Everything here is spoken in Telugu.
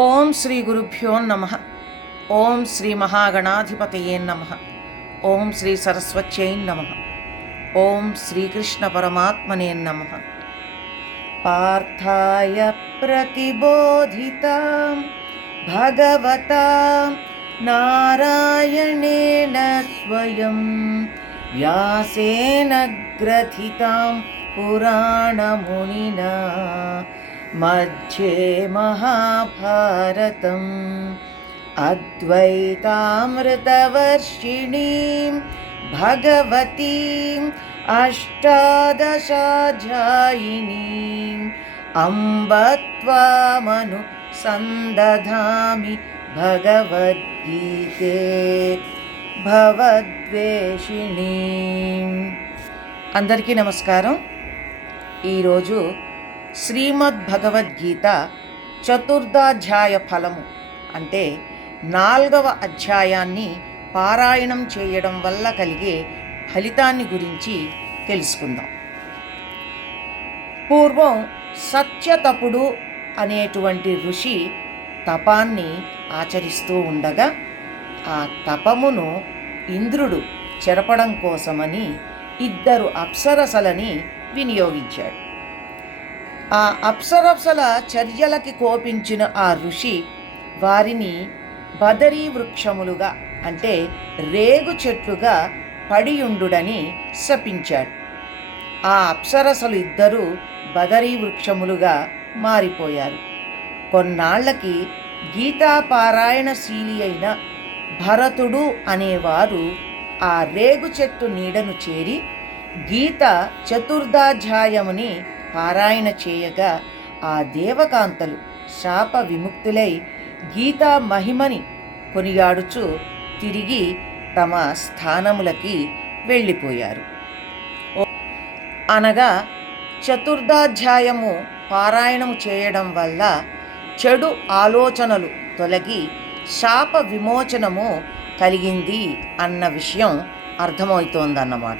ఓం శ్రీ గురుభ్యో నమ ఓం శ్రీ మహాగణాధిపతయే నమ ఓం శ్రీ సరస్వత్యై నమ ఓం శ్రీకృష్ణ పరమాత్మనే నమ పార్థాయ ప్రతిబోధితాం భగవతా నారాయణేణ స్వయం వ్యాసేన గ్రథితాం పురాణమునినా मध्ये महाभारतम् अद्वैतामृतवर्षिणीं भगवतीम् अष्टादशाध्यायिनीम् अम्ब त्वामनु सन्दधामि भगवद्गीते భవద్వేషిణీం అందరికీ నమస్కారం ఈరోజు శ్రీమద్భగవద్గీత చతుర్థాధ్యాయ ఫలము అంటే నాలుగవ అధ్యాయాన్ని పారాయణం చేయడం వల్ల కలిగే ఫలితాన్ని గురించి తెలుసుకుందాం. పూర్వం సత్యతపుడు అనేటువంటి ఋషి తపాన్ని ఆచరిస్తూ ఉండగా ఆ తపమును ఇంద్రుడు చెరపడం కోసమని ఇద్దరు అప్సరసలని వినియోగించాడు. ఆ అప్సరసల చర్యలకి కోపించిన ఆ ఋషి వారిని బదరీ వృక్షములుగా అంటే రేగు చెట్లుగా పడియుండుడని శపించాడు. ఆ అప్సరసలు ఇద్దరూ బదరీ వృక్షములుగా మారిపోయారు కొన్నాళ్ళకి గీతాపారాయణశీలి అయిన భరతుడు అనేవారు ఆ రేగు చెట్టు నీడను చేరి గీత చతుర్థాధ్యాయముని పారాయణ చేయగా ఆ దేవకాంతలు శాప విముక్తులై గీతా మహిమని కొనియాడుచు తిరిగి తమ స్థానములకి వెళ్ళిపోయారు. అనగా చతుర్థాధ్యాయము పారాయణము చేయడం వల్ల చెడు ఆలోచనలు తొలగి శాప విమోచనము కలిగింది అన్న విషయం అర్థమవుతోందన్నమాట.